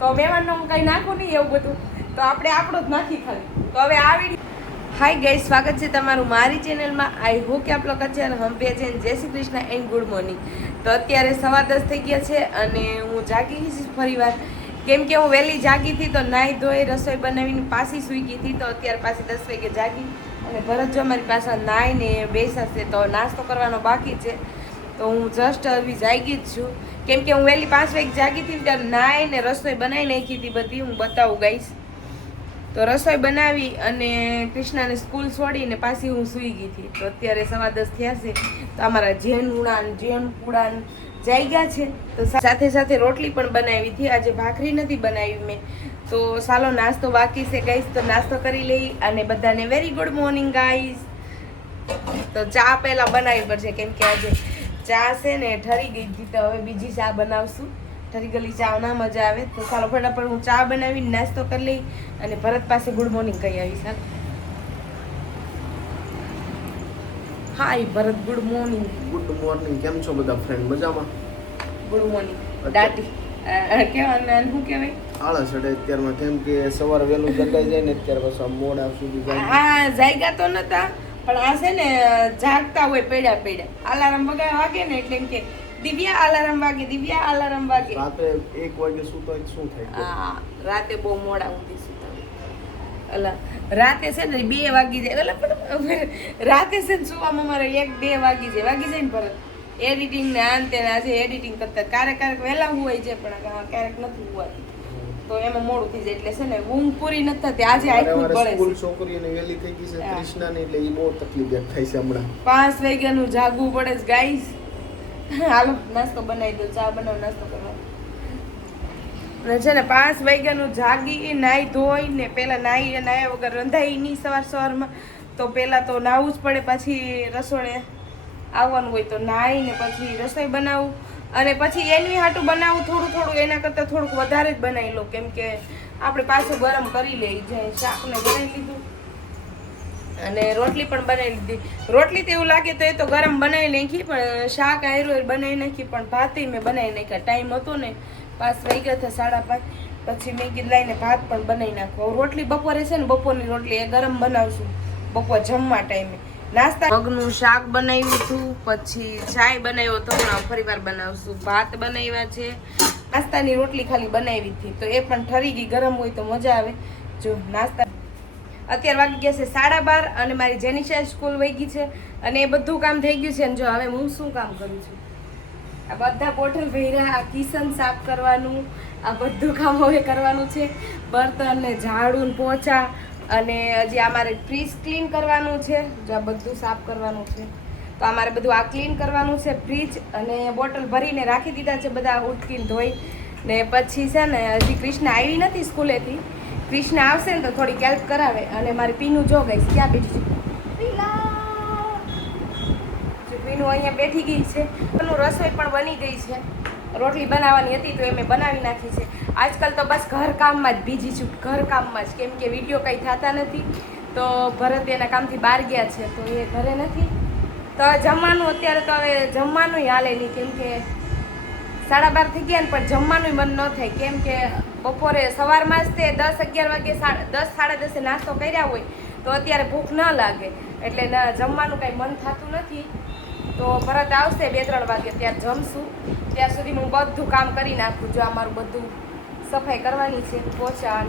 તો મહેમાનનો હું કંઈ નાખું નહીં એવું બધું, તો આપણે આપણો જ નાખી ખાલી. તો હવે આ વિડીયો હાય ગાઈસ, સ્વાગત છે તમારું મારી ચેનલમાં. આઈ હોપ કે આપ લોકો છે હમ બે છે. જય Shri Krishna and good morning. તો અત્યારે 10:15 થઈ ગયા છે અને હું જાગી ગઈ છું ફરી વાર, કેમ કે હું વહેલી જાગી હતી તો નાહી ધોઈ રસોઈ બનાવીને પાછી સૂઈ ગઈ હતી. તો અત્યારે પાછી 10 વાગે જાગી અને ભરત જો મારી પાસે નાહીને બેસાશે તો નાસ્તો કરવાનો બાકી છે. તો હું જસ્ટ હવે જાગી જ છું, કેમ કે હું વહેલી 5 વાગે જાગી હતી ત્યારે નાહીને રસોઈ બનાવી નાખી હતી બધી. હું બતાવું ગાઈસ. તો રસોઈ બનાવી અને કૃષ્ણાને સ્કૂલ છોડીને પાછી હું સૂઈ ગઈ હતી. તો અત્યારે 10:15 થયા છે. તો અમારા જેન પૂડાન જાગ્યા છે. તો સાથે સાથે રોટલી પણ બનાવી હતી. આજે ભાખરી નથી બનાવી મેં, તો સાલો નાસ્તો બાકી છે ગાઈસ. તો નાસ્તો કરી લઈ અને બધાને વેરી ગુડ મોર્નિંગ ગાઈસ. તો ચા પહેલાં બનાવવી પડશે, કેમ કે આજે ચા છે ને ઠરી ગઈ હતી. તો હવે બીજી ચા બનાવશું. ઠરી ગયેલી ચા ના મજા આવે. તો ચાલો ફટાફટ હું ચા બનાવીને નાસ્તો કરી લઈ અને ભરત પાસે ગુડ મોર્નિંગ કહી આવીશ. હાય ભરત, ગુડ મોર્નિંગ. Good morning. કેમ છો બધા ફ્રેન્ડ? મજામાં? Good morning. દાટી કેવા શું કહેવાય? આળસ ચડે અત્યારમાં, કેમ કે સવારે વહેલું જગાઈ જાય ને અત્યારે પાછા મોડા સુધી જાય. હા, જાગ્યા તો નતા, પણ આ છે ને જાગતા હોય પડ્યા અલાર્મ વાગે ને એટલે એમ કે દિવ્યા અલાર્મ વાગે, દિવ્યા અલાર્મ વાગે. રાતે 1 વાગે સૂતો હોય શું થાય? હા, રાતે બહુ મોડા ઊંઘી સુતા હોય. અલા રાતે છે ને 2 વાગી જાય. એટલે પણ રાતે છે ને સુવામાં મારે 1-2 વાગી જાય ને ભરત. એડિટિંગ ને આન તે આજે એડિટિંગ કરતા ક્યારેક વહેલા હોય છે, પણ ક્યારેક નથી હોવાતી. તો એમાં મોડું થઈ જાય એટલે છે ને ઊંઘ પૂરી નથી થતી. આજે આખું બળે સ્કૂલ છોકરીઓને વહેલી થઈ ગઈ છે કૃષ્ણાની, એટલે એ બહુ તકલીફ થાય છે હમણાં. 5 વાગ્યાનું જાગવું પડે છે ગાઈસ. હાલો નાસ્તો બનાવી દો, ચા બનાવ, નાસ્તો કરવા છે ને 5 વાગ્યાનું જાગી નાહી ધોઈ ને પેલા નાહ્યા વગર રંધાઈ નહીં સવારમાં. તો પેલા તો નાહવું જ પડે, પછી રસોડે આવવાનું હોય તો નાહીને પછી રસોઈ બનાવું અને પછી એની હાટું બનાવું થોડું એના કરતાં થોડુંક વધારે જ બનાવી લો, કેમ કે આપણે પાછું ગરમ કરી લઈ જાય. શાકને બનાવી લીધું અને રોટલી પણ બનાવી લીધી. રોટલી તો એવું લાગે તો એ તો ગરમ બનાવી નાખી, પણ શાક આયરું બનાવી નાખી, પણ ભાતે મેં બનાવી નાખ્યા. ટાઈમ હતો ને 5 વાગ્યા હતા, 5:30. પછી મેં કીધું લાવીને ભાત પણ બનાવી નાખો. રોટલી બપોરે છે ને બપોરની રોટલી એ ગરમ બનાવશું બપોર જમવા ટાઈમે. નાસ્તા મગનું શાક બનાવ્યું હતું, પછી ચાય બનાવ્યો હતો, પણ ફરી વાર બનાવશું. ભાત બનાવ્યા છે, નાસ્તાની રોટલી ખાલી બનાવી હતી. તો એ પણ ઠરી ગઈ, ગરમ હોય તો મજા આવે. જો નાસ્તા અત્યારે વાગી ગયા છે 12:30 અને મારી જેનિશા સ્કૂલ વહી ગઈ છે અને એ બધું કામ થઈ ગયું છે. અને જો હવે હું શું કામ કરું છું, આ બધા બોટલ ભર્યા, આ કિચન સાફ કરવાનું, આ બધું કામ હવે કરવાનું છે. બર્તન ને ઝાડુ ને પોછા અને હજી અમારે ફ્રીજ ક્લીન કરવાનું છે. જો આ બધું સાફ કરવાનું છે, તો અમારે બધું આ ક્લીન કરવાનું છે. ફ્રીજ અને બોટલ ભરીને રાખી દીધા છે બધા ઉટકીને ધોઈ ને. પછી છે ને હજી કૃષ્ણ આવી નથી સ્કૂલેથી. કૃષ્ણ આવશે ને તો થોડીક હેલ્પ કરાવે. અને મારી પીનું જો ગઈ ક્યાં બેઠી છે, પીનું અહીંયા બેઠી ગઈ છે. એનું રસોઈ પણ બની ગઈ છે. રોટલી બનાવવાની હતી તો એ મેં બનાવી નાખી છે. આજકાલ તો બસ ઘરકામમાં જ બીજી છું, ઘરકામમાં જ, કેમ કે વિડીયો કંઈ થતા નથી. તો ભરત એના કામથી બહાર ગયા છે તો એ ઘરે નથી. તો જમવાનું અત્યારે તો હવે જમવાનું હાલે નહીં, કેમ કે 12:30 થઈ ગયા ને, પણ જમવાનું મન ન થાય, કેમ કે બપોરે સવારમાં જ તે 10-11 વાગે 10-10:30 નાસ્તો કર્યા હોય તો અત્યારે ભૂખ ન લાગે, એટલે જમવાનું કાંઈ મન થતું નથી. તો ભરત આવશે 2-3 વાગે, ત્યારે જમશું. ત્યાં સુધી હું બધું કામ કરી નાખું. જો અમારું બધું સફાઈ કરવાની છે, પોછા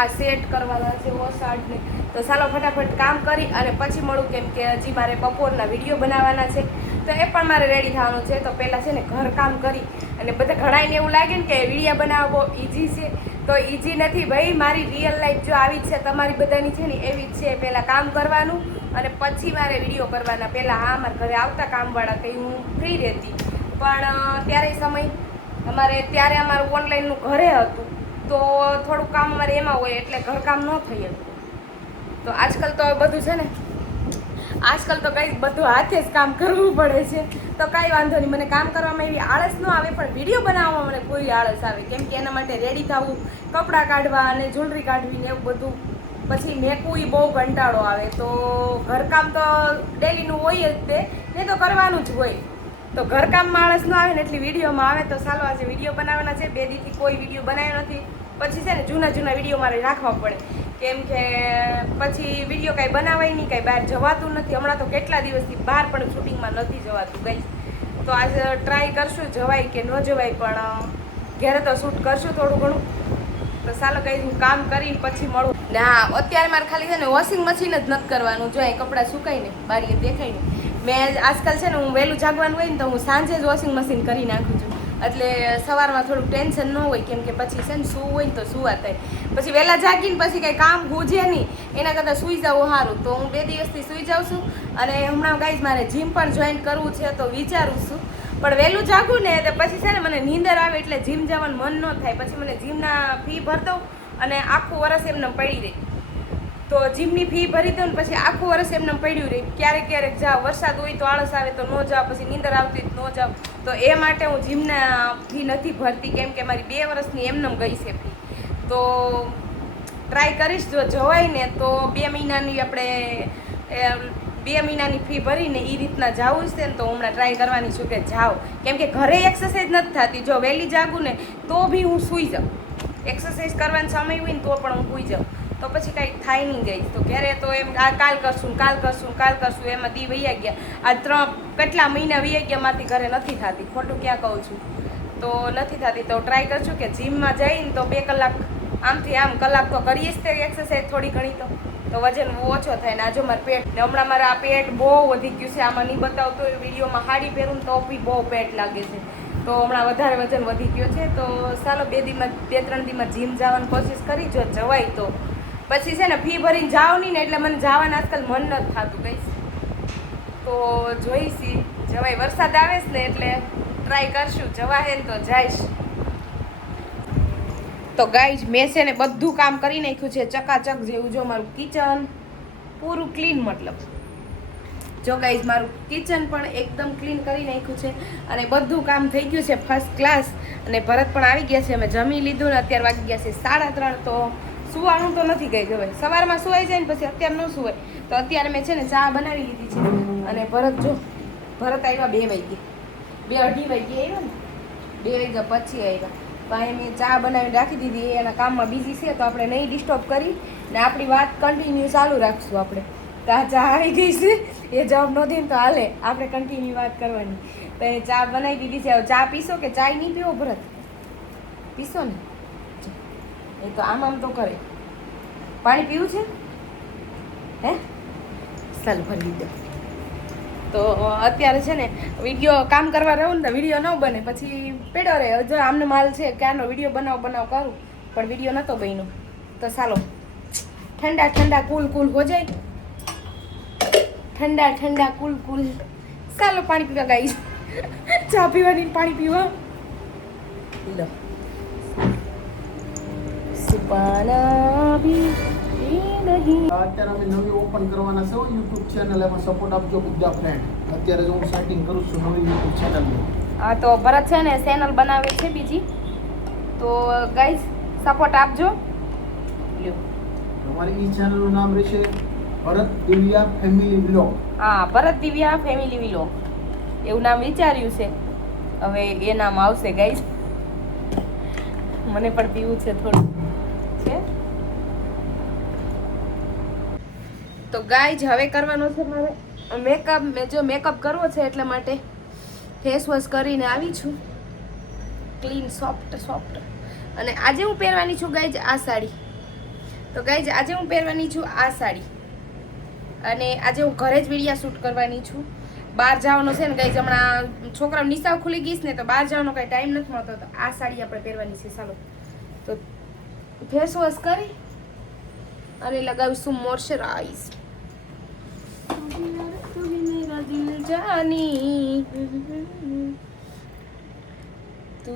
આ સેટ કરવાના છે, ઓસાડને. તો ચાલો ફટાફટ કામ કરી અને પછી મળું, કેમ કે હજી મારે બપોરના વિડીયો બનાવવાના છે, તો એ પણ મારે રેડી થવાનું છે. તો પહેલાં છે ને ઘર કામ કરી અને બધા ઘણાઈને એવું લાગે ને કે વિડીયો બનાવવો ઇઝી છે, તો ઇઝી નથી ભાઈ. મારી રિયલ લાઈફ જો આવી જ છે, તમારી બધાની છે ને એવી જ છે. પહેલાં કામ કરવાનું અને પછી મારે વિડીયો કરવાના. પહેલાં હા મારા ઘરે આવતા કામવાળા કંઈ હું ફ્રી રહેતી, પણ ત્યારે ત્યારે અમારું ઓનલાઈનનું ઘરે હતું તો થોડુંક કામ અમારે એમાં હોય એટલે ઘરકામ ન થઈ હતું. તો આજકાલ તો બધું છે ને, આજકાલ તો કંઈ બધું હાથે જ કામ કરવું પડે છે. તો કાંઈ વાંધો નહીં, મને કામ કરવામાં એવી આળસ ન આવે, પણ વિડીયો બનાવવામાં મને કોઈ આળસ આવે, કેમ કે એના માટે રેડી થવું, કપડાં કાઢવા અને જ્વેલરી કાઢવી ને એવું બધું, પછી મેકવું એ બહુ કંટાળો આવે. તો ઘરકામ તો ડેલીનું હોય જ તે, ને તો કરવાનું જ હોય. તો ઘરકામમાં આળસ ન આવે ને એટલી વિડીયોમાં આવે. તો ચાલો આજે વિડીયો બનાવવાના છે. 2 દીથી કોઈ વિડીયો બનાવ્યો નથી, પછી છે ને જૂના વિડીયો મારે રાખવા પડે, કેમ કે પછી વિડીયો કાંઈ બનાવાય નહીં, કાંઈ બહાર જવાતું નથી. હમણાં તો કેટલા દિવસથી બહાર પણ શૂટિંગમાં નથી જવાતું ગઈ. તો આજે ટ્રાય કરશું જવાય કે ન જવાય, પણ ઘરે તો શૂટ કરશું થોડું ઘણું. તો ચાલો ગઈ હું કામ કરી પછી મળું. ના અત્યારે મારે ખાલી છે ને વોશિંગ મશીન જ નથી કરવાનું, જો અહીં કપડાં સુકાય ને બારીએ દેખાય ને. મેં આજકાલ છે ને હું વહેલું જાગવાનું હોય ને તો હું સાંજે જ વોશિંગ મશીન કરી નાખું છું, એટલે સવારમાં થોડુંક ટેન્શન ન હોય, કેમ કે પછી છે ને સૂવું હોય ને તો સુવા થાય. પછી વહેલા જાગીને પછી કંઈ કામ ગુજે નહીં, એના કરતાં સૂઈ જવું સારું. તો હું 2 દિવસથી સૂઈ જાઉં છું. અને હમણાં ગાઈઝ મારે જીમ પણ જોઈન કરવું છે, તો વિચારું છું. પણ વહેલું જાગું ને તો પછી છે ને મને નીંદર આવે એટલે જીમ જવાનું મન ન થાય. પછી મને જીમના ફી ભરી દઉં અને આખું વરસ એમને પડી રહી. તો જીમની ફી ભરી દઉં ને પછી આખું વરસ એમને પડ્યું રહી. ક્યારેક જાઓ, વરસાદ હોય તો આળસ આવે તો ન જાઓ, પછી નીંદર આવતી ન જાઓ. તો એ માટે હું જીમના ફી નથી ભરતી, કેમ કે મારી 2 વર્ષની એમનેમ ગઈ છે ફી. તો ટ્રાય કરીશ, જો જવાય ને તો 2 મહિનાની આપણે 2 મહિનાની ફી ભરીને એ રીતના જવું છે ને. તો હમણાં ટ્રાય કરવાની છું કે જાઓ, કેમ કે ઘરે એક્સરસાઇઝ નથી થતી. જો વહેલી જાગું ને તો બી હું સૂઈ જાઉં, એક્સરસાઇઝ કરવાનો સમય હોય ને તો પણ હું સૂઈ જાઉં. તો પછી કાંઈ થાય નહીં ગઈ. તો ઘરે તો એમ કાલ કરશું એમાં દી વૈયા ગયા. આ કેટલા મહિના વૈયા ગયા, મારથી ઘરે નથી થતી. ખોટું ક્યાં કહું છું, તો નથી થતી. તો ટ્રાય કરશું કે જીમમાં જઈને તો 2 કલાક આમથી આમ કલાક તો કરીએ જ તે એક્સરસાઇઝ થોડી ઘણી. તો વજન ઓછો થાય ને. આજે મારું પેટ ને હમણાં મારા આ પેટ બહુ વધી ગયું છે. આમાં નહીં બતાવતો વિડીયોમાં સાડી પહેરું તો બી બહુ પેટ લાગે છે. તો હમણાં વધારે વજન વધી ગયો છે. તો ચાલો 2-3 દીમાં જીમ જવાની કોશિશ કરી, જો જવાય તો. પછી છે ને ફી ભરીને જાવ નહીં ને એટલે મને જવાનું આજકાલ મન નથી થતું ગઈ. તો જોઈશી જવાય. વરસાદ આવે છે ને એટલે ટ્રાય કરશું, જવાય ને તો જઈશ. તો ગાઈઝ મેં છે ને બધું કામ કરી નાખ્યું છે ચકાચક જેવું. જો મારું કિચન પૂરું ક્લીન, મતલબ જો ગાઈઝ મારું કિચન પણ એકદમ ક્લીન કરી નાખ્યું છે અને બધું કામ થઈ ગયું છે ફર્સ્ટ ક્લાસ. અને ભરત પણ આવી ગયા છે, અમે જમી લીધું ને અત્યારે વાગી ગયા છે 3:30. તો સુવાનું તો નથી ગઈ હવે, સવારમાં સુવાઈ જાય ને પછી અત્યારે ન સુવાય. તો અત્યારે મેં છે ને ચા બનાવી લીધી છે. અને ભરત આવ્યા 2 વાગે, 2-2:30 વાગે આવ્યા ને, 2 વાગ્યા પછી આવ્યા. તો અહીં મેં ચા બનાવીને રાખી દીધી. એના કામમાં બિઝી છે તો આપણે નહીં ડિસ્ટર્બ કરી ને આપણી વાત કન્ટિન્યુ ચાલુ રાખશું. આપણે તો આ ચા આવી ગઈ છે, એ જવાબ ન દે તો હાલે, આપણે કન્ટિન્યુ વાત કરવાની. તો એ ચા બનાવી દીધી છે. હવે ચા પીશો કે ચાય નહીં પીવો ભરત? પીશો ને? એ તો આમ તો કરે. પાણી પીવું છે હે? ચાલ ભરી લીધો. તો અત્યારે છે ને વિડીયો કામ કરવા રહું ને તો વિડીયો ન બને, પછી પેડો રહે. જો આમને માલ છે ક્યારનો વિડીયો બનાવ કરું, પણ વિડીયો નહોતો બન્યો. તો ચાલો ઠંડા કુલ હો જાય, ઠંડા કુલ. ચાલો પાણી પીવા ગાઈશ. ચા પીવાની પાણી પીવા લો. સુપાના ભી નહીં. અત્યારે અમે નવી ઓપન કરવાના છે યુટ્યુબ ચેનલ, એમાં સપોર્ટ આપજો બધા ફ્રેન્ડ. અત્યારે જો હું સેટિંગ કરું છું નવી યુટ્યુબ ચેનલની. હા તો ભરત છે ને ચેનલ બનાવે છે બીજી, તો ગાઈઝ સપોર્ટ આપજો. લ્યો અમારી એ ચેનલનું નામ રહેશે ભરત દિવ્યા ફેમિલી વ્લોગ. હા, ભરત દિવ્યા ફેમિલી વ્લોગ એવું નામ વિચાર્યું છે. હવે એ નામ આવશે ગાઈઝ. મને પણ પીવું છે થોડું છે. તો ગાઈઝ હવે કરવાનો છે મારે મેકઅપ. જો મેકઅપ કરવો છે એટલા માટે ફેસ વોશ કરીને આવી છું, ક્લીન સોફ્ટ. અને આજે હું પહેરવાની છું ગાઈઝ આ સાડી. તો ગાઈઝ આજે હું પહેરવાની છું આ સાડી. અને આજે હું ઘરે જ વિડીયો શૂટ કરવાની છું. બહાર જવાનો છે ને ગાઈઝ, હમણાં છોકરાઓ નિશાળ ખુલી ગઈશ ને તો બહાર જવાનો કાંઈ ટાઈમ નથી મળતો. તો આ સાડી આપણે પહેરવાની છે. ચાલો તો ફેસ વોશ કરી અને લગાવીશું મોઇશ્ચરાઇઝ. जानी तू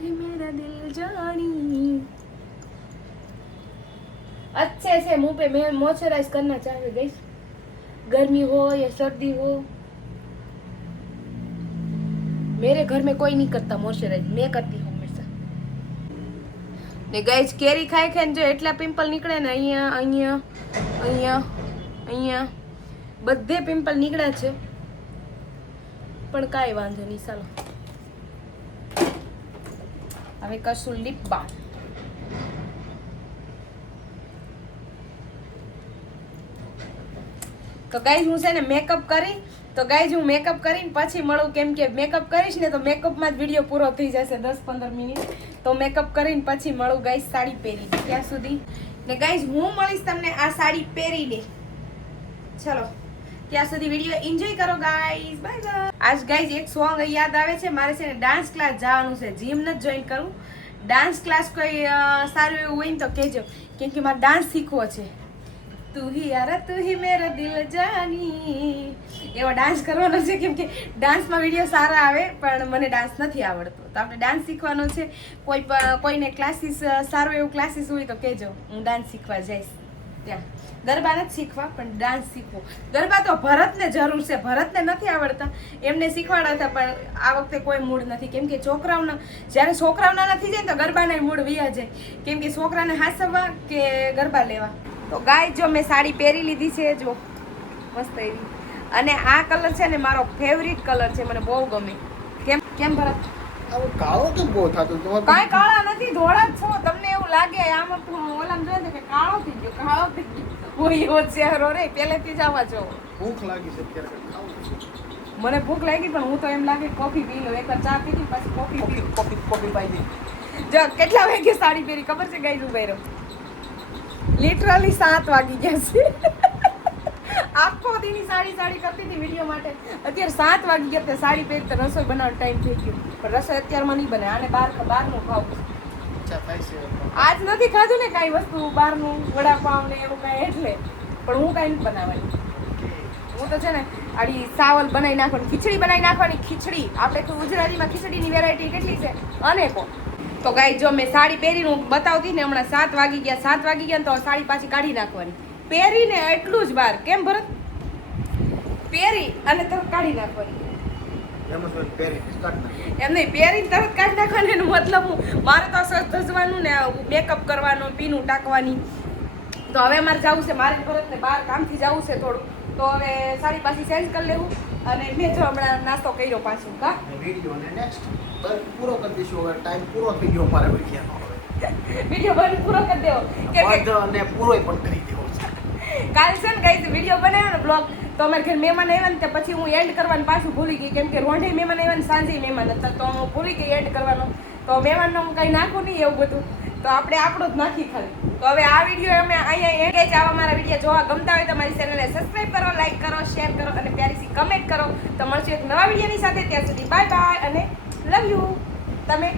ही मेरा दिल जानी. अच्छे से मुंह पे मैं मॉइस्चराइज करना चाहिए गाइस, गर्मी हो या सर्दी हो. मेरे घर में कोई नहीं करता मॉइस्चराइज, मैं करती हूँ हमेशा. ने गाइस केरी खाई खाई जो એટલા પિમ્પલ નીકળે ને અહીંયા અહીંયા અહીંયા અહીંયા બધે પિમ્પલ નીકળ્યા છે, પણ કાંઈ વાંધો નહીં. ચાલો હવે કરશું લિપ બામ. તો ગાઈઝ હું છે ને મેકઅપ કરી તો ગાઈઝ હું મેકઅપ કરીને પછી મળું, કેમ કે મેકઅપ કરીશ ને તો મેકઅપમાં જ વિડીયો પૂરો થઈ જશે 10-15 મિનિટ. તો મેકઅપ કરીને પછી મળું ગાઈઝ સાડી પહેરીને. ત્યાં સુધી ને ગાઈઝ હું મળીશ તમને આ સાડી પહેરીને. ચલો ત્યાં સુધી વિડીયો એન્જોય કરો ગાઈઝ. Bye bye. આજ ગાઈઝ એક સોંગ યાદ આવે છે, મારે છે ને ડાન્સ ક્લાસ જવાનું છે, જીમ નથી જોઈન કરવું. ડાન્સ ક્લાસ કોઈ સારું એવું હોય ને તો કહેજો, કેમ કે મારે ડાન્સ શીખવો છે. તું હી યાર તું હી મેરો દિલ જાની, એવો ડાન્સ કરવાનો છે, કેમ કે ડાન્સમાં વિડીયો સારા આવે પણ મને ડાન્સ નથી આવડતો. તો આપણે ડાન્સ શીખવાનો છે. કોઈને ક્લાસીસ સારું એવું ક્લાસીસ હોય તો કહેજો, હું ડાન્સ શીખવા જઈશ. ત્યાં ગરબા નથી શીખવા પણ ડાન્સ શીખવો. ગરબા તો ભરતને જરૂર છે, ભરતને નથી આવડતા, એમને શીખવાડા હતા પણ આ વખતે કોઈ મૂડ નથી, કેમ કે છોકરાઓના જ્યારે છોકરાઓના નથી જાય ને તો ગરબાના મૂડ વયા જાય, કેમ કે છોકરાને હાસવવા કે ગરબા લેવા. તો ગાય જો મેં સાડી પહેરી લીધી છે, જો મસ્ત એવી, અને આ કલર છે ને મારો ફેવરિટ કલર છે, મને બહુ ગમે. કેમ કેમ ભરત આવો કાળો કેમ બહુ થતો તમારે? કાંઈ કાળા નથી, ધોળા જ છો. તમને એવું લાગે આમાં ઓલામ જોઈએ કે કાળો થઈ ગયો, કાળો થઈ ગયો. હું એવો ચહેરો રે પહેલેથી જ આવા છો. ભૂખ લાગી છે અત્યારે ખાવું છે. મને ભૂખ લાગી પણ હું તો એમ લાગે કોફી પી લઉં. એકવાર ચા પીધી પછી કોફી કોફી પાઈ દે. જો કેટલા વાગે સાડી પહેરી ખબર છે ગાઈઝ? ઉભેરો લિટરલી 7 વાગી ગયા છે. આખો દીની સાડી કરતી હતી વિડીયો માટે, અત્યારે 7 વાગી ગયા તે સાડી પહેરી તો રસોઈ બનાવવાનો ટાઈમ થઈ ગયો. પણ રસોઈ અત્યારમાં નહીં બને, આને બહારનું ખાવું. ઈચ્છા થાય છે. આજ નથી ખાધું ને કાંઈ વસ્તુ બહારનું, વડાપાવ ને એવું કાંઈ, એટલે પણ હું કાંઈ નથી બનાવવાની. હું તો છે ને આડી સાવલ બનાવી નાખવાની, ખીચડી બનાવી નાખવાની. ખીચડી આપણે તો ગુજરાતીમાં ખીચડીની વેરાયટી કેટલી છે, અનેકો. તો ગાઈ જો મેં સાડી પહેરીને હું બતાવતી ને હમણાં 7 વાગી ગયા ને તો સાડી પાછી કાઢી નાખવાની. પહેરીને એટલું જ વાર, કેમ ભરત? પહેરી અને તરત કાઢી નાખવાની. એમ નહીં, પહેરીને તરત કાઢી નાખવાની એનો મતલબ મારે તો સજવાનું ને મેકઅપ કરવાનું, પીનું ટાંકવાની. તો હવે મારે જવું છે, મારે ભરતને બહાર કામથી જવું છે થોડું, તો હવે સાડી પાછી ચેન્જ કરી લેવું. અને મેં જો હમણાં નાસ્તો કર્યો પાછું કા વિડીયો ને નેક્સ્ટ પૂરો કરી દઈશું. હવે ટાઈમ પૂરો થઈ ગયો મારા વિડીયોનો. વિડીયો બની પૂરો કરી દેવો, કેમ કે અને પૂરો પણ કરી દેવો છે. કાલ છે ને ગાઈસ વિડીયો બનાવ્યો ને બ્લોગ, તો અમારે ઘરે મહેમાન આવ્યા ને પછી હું એન્ડ કરવાનું પાછું ભૂલી ગઈ, કેમ કે રોંઢે મહેમાન આવ્યા ને સાંજે મહેમાન હતા, તો હું ભૂલી ગઈ એન્ડ કરવાનો. તો મહેમાનનો હું કંઈ નાખું નહીં એવું બધું, તો આપણે આપણો જ નાખી ખાલી. તો હવે આ વિડીયો અમે અહીંયા એન્ડ જ. આવા મારા વિડીયો જોવા ગમતા હોય તો મારી ચેનલને સબસ્ક્રાઈબ કરો, લાઈક કરો, શેર કરો અને પ્યારી સી કમેન્ટ કરો. તો મળશું એક નવા વિડીયોની સાથે. ત્યાં સુધી બાય બાય અને લવ યુ. તમે